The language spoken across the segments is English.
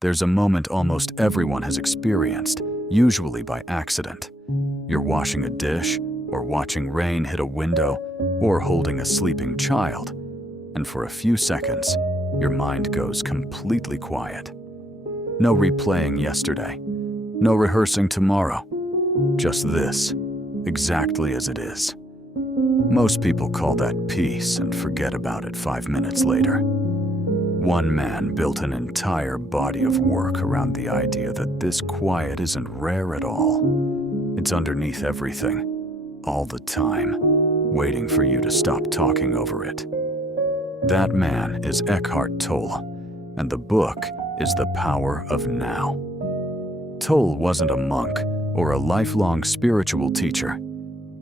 There's a moment almost everyone has experienced, usually by accident. You're washing a dish, or watching rain hit a window, or holding a sleeping child, and for a few seconds, your mind goes completely quiet. No replaying yesterday, no rehearsing tomorrow, just this, exactly as it is. Most people call that peace and forget about it 5 minutes later. One man built an entire body of work around the idea that this quiet isn't rare at all. It's underneath everything, all the time, waiting for you to stop talking over it. That man is Eckhart Tolle, and the book is The Power of Now. Tolle wasn't a monk or a lifelong spiritual teacher.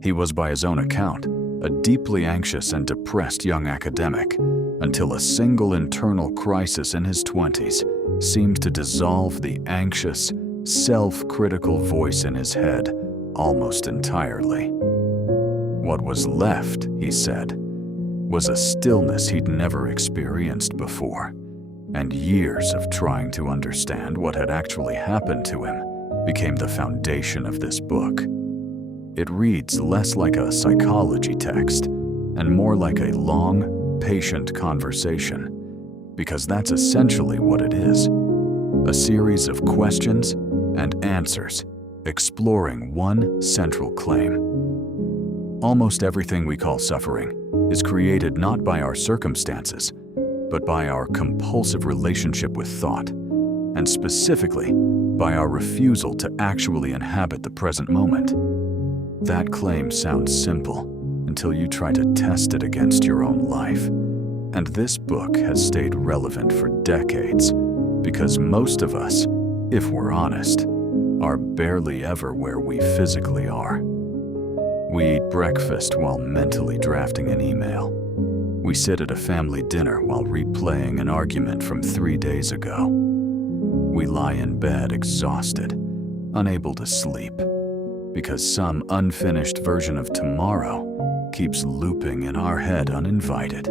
He was, by his own account, a deeply anxious and depressed young academic, until a single internal crisis in his 20s seemed to dissolve the anxious, self-critical voice in his head almost entirely. What was left, he said, was a stillness he'd never experienced before, and years of trying to understand what had actually happened to him became the foundation of this book. It reads less like a psychology text and more like a long, patient conversation, because that's essentially what it is. A series of questions and answers exploring one central claim. Almost everything we call suffering is created not by our circumstances, but by our compulsive relationship with thought, and specifically by our refusal to actually inhabit the present moment. That claim sounds simple until you try to test it against your own life. And this book has stayed relevant for decades because most of us, if we're honest, are barely ever where we physically are. We eat breakfast while mentally drafting an email. We sit at a family dinner while replaying an argument from 3 days ago. We lie in bed exhausted, unable to sleep, because some unfinished version of tomorrow keeps looping in our head uninvited.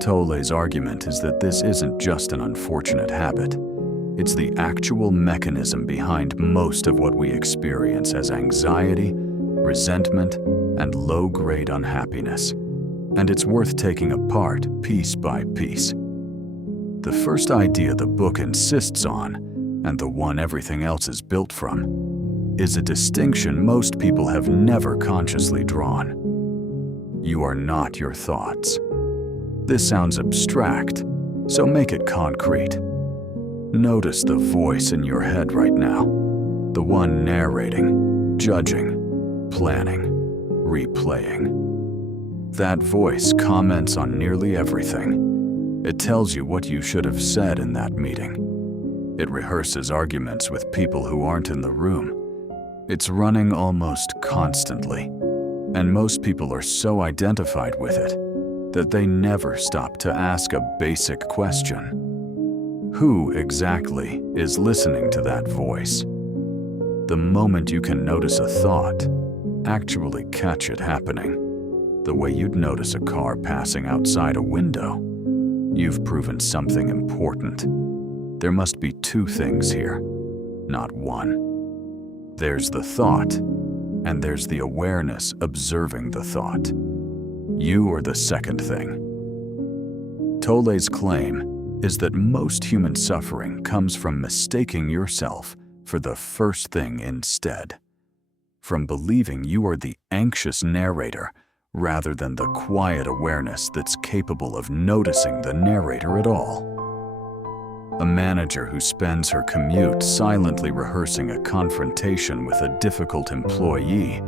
Tolle's argument is that this isn't just an unfortunate habit. It's the actual mechanism behind most of what we experience as anxiety, resentment, and low-grade unhappiness. And it's worth taking apart piece by piece. The first idea the book insists on, and the one everything else is built from, is a distinction most people have never consciously drawn. You are not your thoughts. This sounds abstract, so make it concrete. Notice the voice in your head right now, the one narrating, judging, planning, replaying. That voice comments on nearly everything. It tells you what you should have said in that meeting. It rehearses arguments with people who aren't in the room. It's running almost constantly, and most people are so identified with it that they never stop to ask a basic question. Who exactly is listening to that voice? The moment you can notice a thought, actually catch it happening, the way you'd notice a car passing outside a window, you've proven something important. There must be two things here, not one. There's the thought, and there's the awareness observing the thought. You are the second thing. Tolle's claim is that most human suffering comes from mistaking yourself for the first thing instead, from believing you are the anxious narrator rather than the quiet awareness that's capable of noticing the narrator at all. A manager who spends her commute silently rehearsing a confrontation with a difficult employee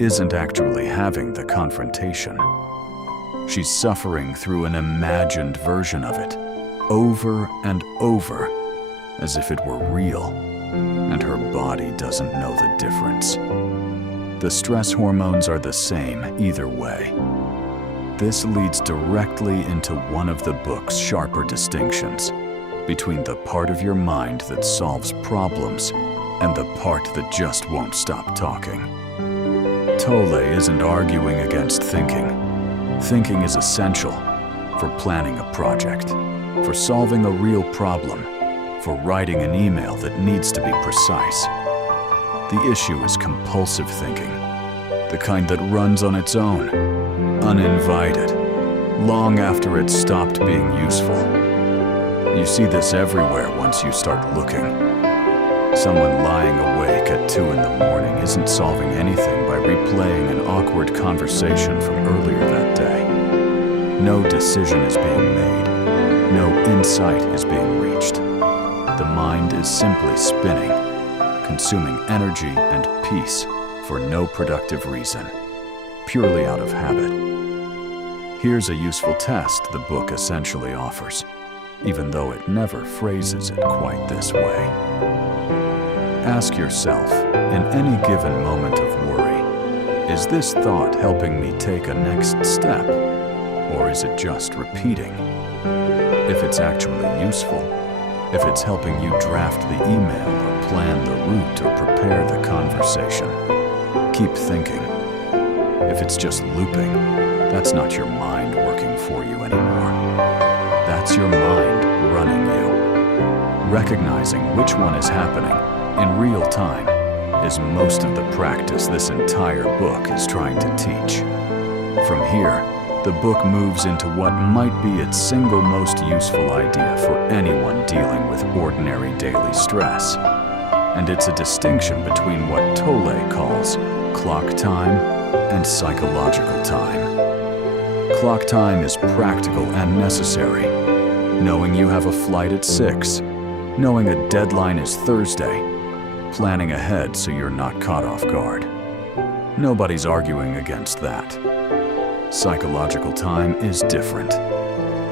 isn't actually having the confrontation. She's suffering through an imagined version of it, over and over, as if it were real, and her body doesn't know the difference. The stress hormones are the same either way. This leads directly into one of the book's sharper distinctions between the part of your mind that solves problems and the part that just won't stop talking. Tolle isn't arguing against thinking. Thinking is essential for planning a project, for solving a real problem, for writing an email that needs to be precise. The issue is compulsive thinking, the kind that runs on its own, uninvited, long after it's stopped being useful. You see this everywhere once you start looking. Someone lying awake at 2 in the morning isn't solving anything by replaying an awkward conversation from earlier that day. No decision is being made. No insight is being reached. The mind is simply spinning, consuming energy and peace for no productive reason, purely out of habit. Here's a useful test the book essentially offers, even though it never phrases it quite this way. Ask yourself, in any given moment of worry, is this thought helping me take a next step, or is it just repeating? If it's actually useful, if it's helping you draft the email or plan the route or prepare the conversation, keep thinking. If it's just looping, that's not your mind working for you anymore. That's your mind running you. Recognizing which one is happening in real time is most of the practice this entire book is trying to teach. From here, the book moves into what might be its single most useful idea for anyone dealing with ordinary daily stress. And it's a distinction between what Tolle calls clock time and psychological time. Clock time is practical and necessary. Knowing you have a flight at 6, knowing a deadline is Thursday, planning ahead so you're not caught off guard. Nobody's arguing against that. Psychological time is different.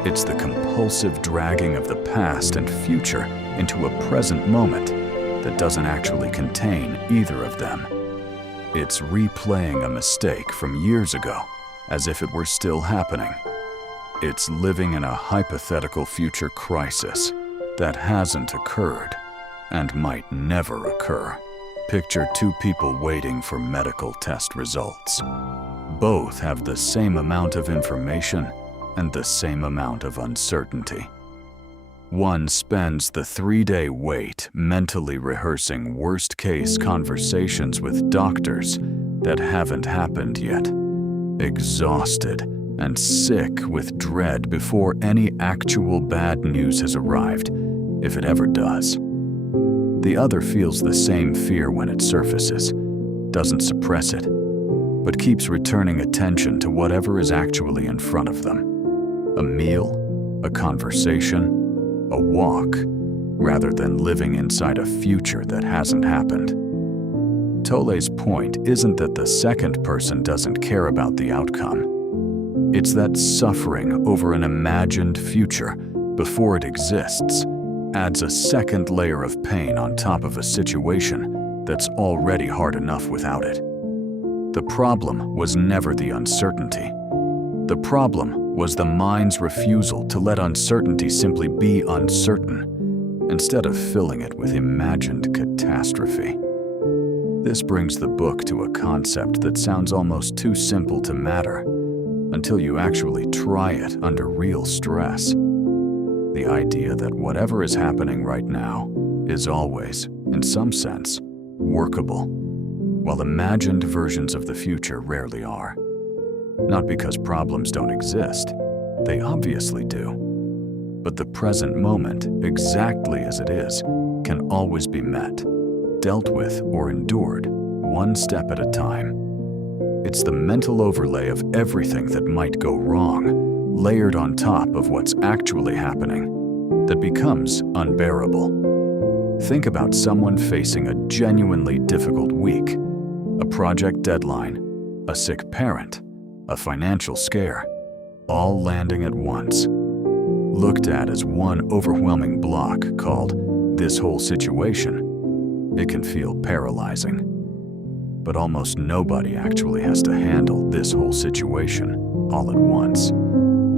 It's the compulsive dragging of the past and future into a present moment that doesn't actually contain either of them. It's replaying a mistake from years ago as if it were still happening. It's living in a hypothetical future crisis that hasn't occurred and might never occur. Picture 2 people waiting for medical test results. Both have the same amount of information and the same amount of uncertainty. One spends the 3-day wait mentally rehearsing worst-case conversations with doctors that haven't happened yet, exhausted and sick with dread before any actual bad news has arrived, if it ever does. The other feels the same fear when it surfaces, doesn't suppress it, but keeps returning attention to whatever is actually in front of them. A meal, a conversation, a walk, rather than living inside a future that hasn't happened. Tolle's point isn't that the second person doesn't care about the outcome. It's that suffering over an imagined future before it exists adds a second layer of pain on top of a situation that's already hard enough without it. The problem was never the uncertainty. The problem was the mind's refusal to let uncertainty simply be uncertain, instead of filling it with imagined catastrophe. This brings the book to a concept that sounds almost too simple to matter until you actually try it under real stress. The idea that whatever is happening right now is always, in some sense, workable, while imagined versions of the future rarely are. Not because problems don't exist, they obviously do. But the present moment, exactly as it is, can always be met, dealt with, or endured, one step at a time. It's the mental overlay of everything that might go wrong, layered on top of what's actually happening, that becomes unbearable. Think about someone facing a genuinely difficult week, a project deadline, a sick parent, a financial scare, all landing at once. Looked at as one overwhelming block called this whole situation, it can feel paralyzing. But almost nobody actually has to handle this whole situation all at once.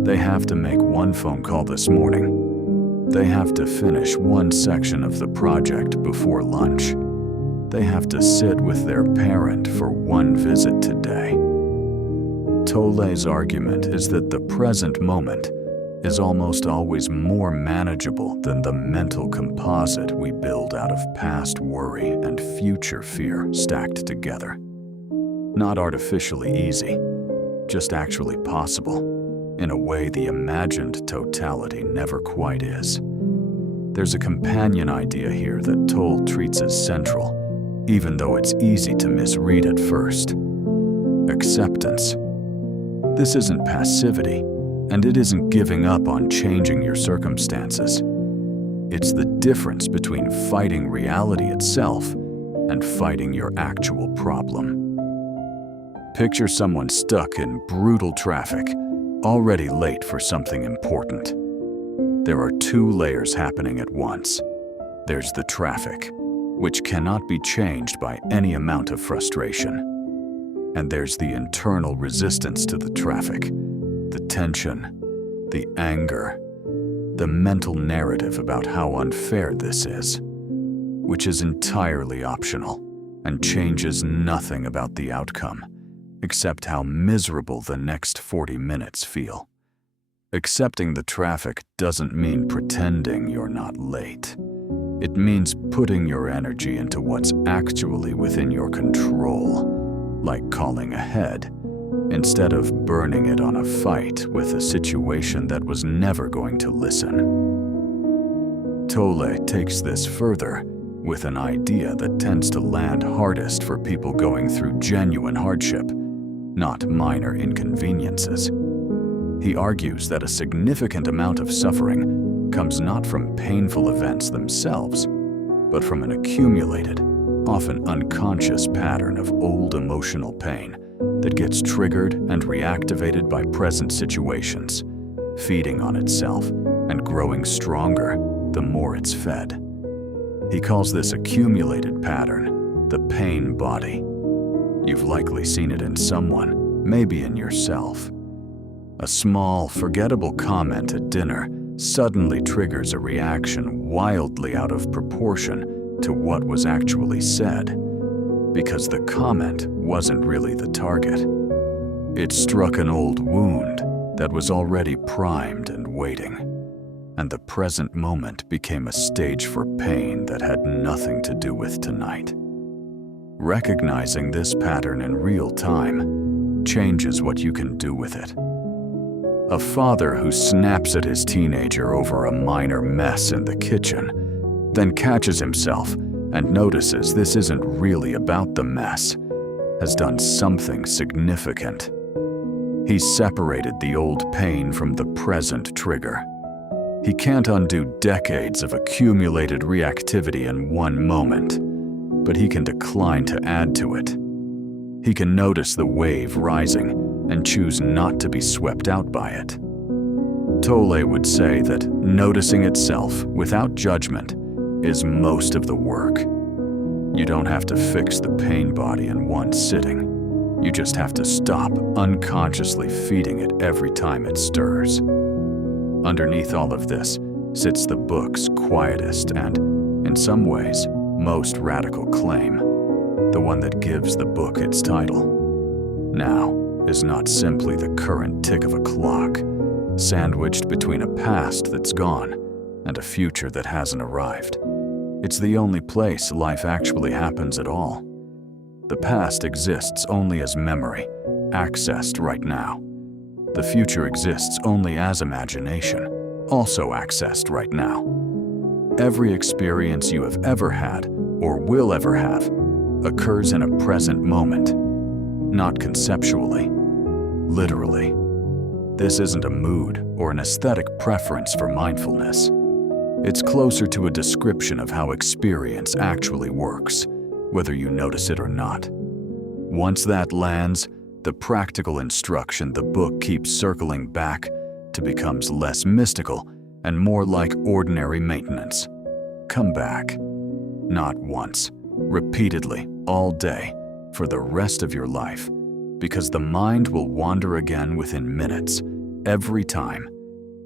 They have to make one phone call this morning. They have to finish one section of the project before lunch. They have to sit with their parent for one visit today. Tolle's argument is that the present moment is almost always more manageable than the mental composite we build out of past worry and future fear stacked together. Not artificially easy, just actually possible, in a way the imagined totality never quite is. There's a companion idea here that Tolle treats as central, even though it's easy to misread at first. Acceptance. This isn't passivity, and it isn't giving up on changing your circumstances. It's the difference between fighting reality itself and fighting your actual problem. Picture someone stuck in brutal traffic, already late for something important. There are two layers happening at once. There's the traffic, which cannot be changed by any amount of frustration. And there's the internal resistance to the traffic, the tension, the anger, the mental narrative about how unfair this is, which is entirely optional and changes nothing about the outcome, except how miserable the next 40 minutes feel. Accepting the traffic doesn't mean pretending you're not late. It means putting your energy into what's actually within your control, like calling ahead, instead of burning it on a fight with a situation that was never going to listen. Tolle takes this further with an idea that tends to land hardest for people going through genuine hardship, not minor inconveniences. He argues that a significant amount of suffering comes not from painful events themselves, but from an accumulated, often unconscious pattern of old emotional pain that gets triggered and reactivated by present situations, feeding on itself and growing stronger the more it's fed. He calls this accumulated pattern the pain body. You've likely seen it in someone, maybe in yourself. A small, forgettable comment at dinner suddenly triggers a reaction wildly out of proportion to what was actually said, because the comment wasn't really the target. It struck an old wound that was already primed and waiting, and the present moment became a stage for pain that had nothing to do with tonight. Recognizing this pattern in real time changes what you can do with it. A father who snaps at his teenager over a minor mess in the kitchen, then catches himself and notices this isn't really about the mess, has done something significant. He's separated the old pain from the present trigger. He can't undo decades of accumulated reactivity in one moment, but he can decline to add to it. He can notice the wave rising and choose not to be swept out by it. Tolle would say that noticing itself without judgment is most of the work. You don't have to fix the pain body in one sitting. You just have to stop unconsciously feeding it every time it stirs. Underneath all of this sits the book's quietest and, in some ways, most radical claim, the one that gives the book its title. Now is not simply the current tick of a clock, sandwiched between a past that's gone and a future that hasn't arrived. It's the only place life actually happens at all. The past exists only as memory, accessed right now. The future exists only as imagination, also accessed right now. Every experience you have ever had, or will ever have, occurs in a present moment, not conceptually, literally. This isn't a mood or an aesthetic preference for mindfulness. It's closer to a description of how experience actually works, whether you notice it or not. Once that lands, the practical instruction the book keeps circling back to becomes less mystical and more like ordinary maintenance. Come back. Not once, repeatedly, all day, for the rest of your life, because the mind will wander again within minutes, every time,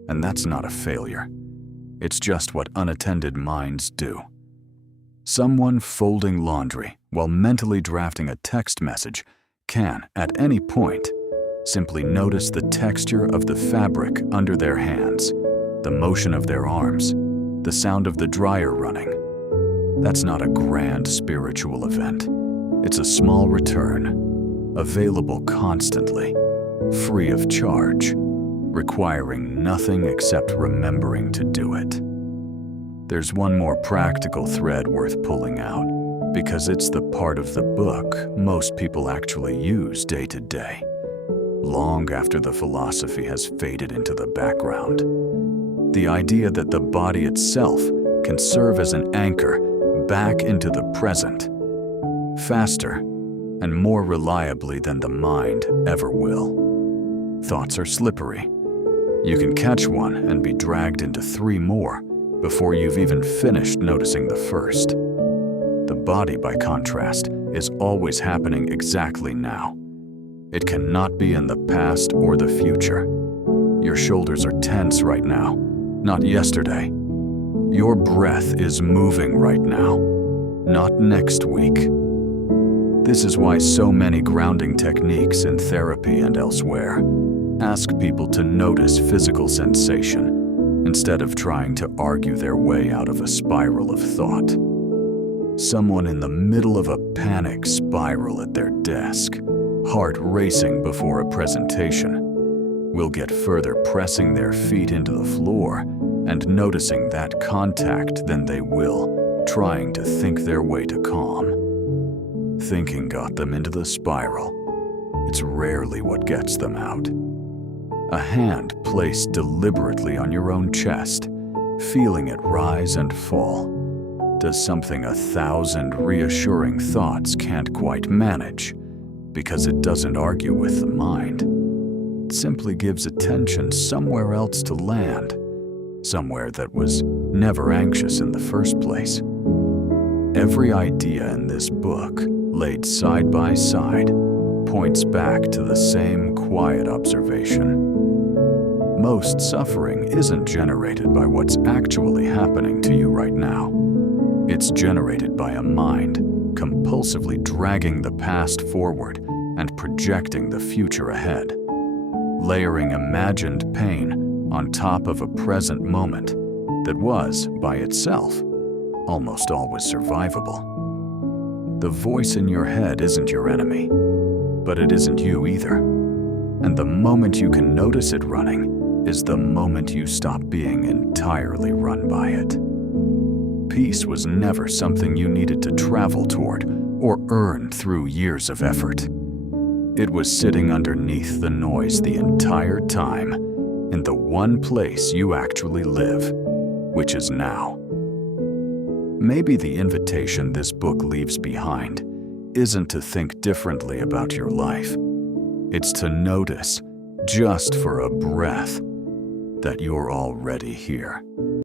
and that's not a failure. It's just what unattended minds do. Someone folding laundry while mentally drafting a text message can, at any point, Simply notice the texture of the fabric under their hands, the motion of their arms, the sound of the dryer running. That's not a grand spiritual event. It's a small return, available constantly, free of charge, requiring nothing except remembering to do it. There's one more practical thread worth pulling out, because it's the part of the book most people actually use day to day, long after the philosophy has faded into the background. The idea that the body itself can serve as an anchor back into the present, faster and more reliably than the mind ever will. Thoughts are slippery. You can catch one and be dragged into 3 more before you've even finished noticing the first. The body, by contrast, is always happening exactly now. It cannot be in the past or the future. Your shoulders are tense right now, not yesterday. Your breath is moving right now, not next week. This is why so many grounding techniques in therapy and elsewhere ask people to notice physical sensation instead of trying to argue their way out of a spiral of thought. Someone in the middle of a panic spiral at their desk, heart racing before a presentation, will get further pressing their feet into the floor and noticing that contact than they will trying to think their way to calm. Thinking got them into the spiral. It's rarely what gets them out. A hand placed deliberately on your own chest, feeling it rise and fall, does something 1,000 reassuring thoughts can't quite manage, because it doesn't argue with the mind. It simply gives attention somewhere else to land, somewhere that was never anxious in the first place. Every idea in this book, laid side by side, points back to the same quiet observation. Most suffering isn't generated by what's actually happening to you right now. It's generated by a mind compulsively dragging the past forward and projecting the future ahead, layering imagined pain on top of a present moment that was, by itself, almost always survivable. The voice in your head isn't your enemy, but it isn't you either. And the moment you can notice it running is the moment you stop being entirely run by it. Peace was never something you needed to travel toward or earn through years of effort. It was sitting underneath the noise the entire time, in the one place you actually live, which is now. Maybe the invitation this book leaves behind isn't to think differently about your life. It's to notice, just for a breath, that you're already here.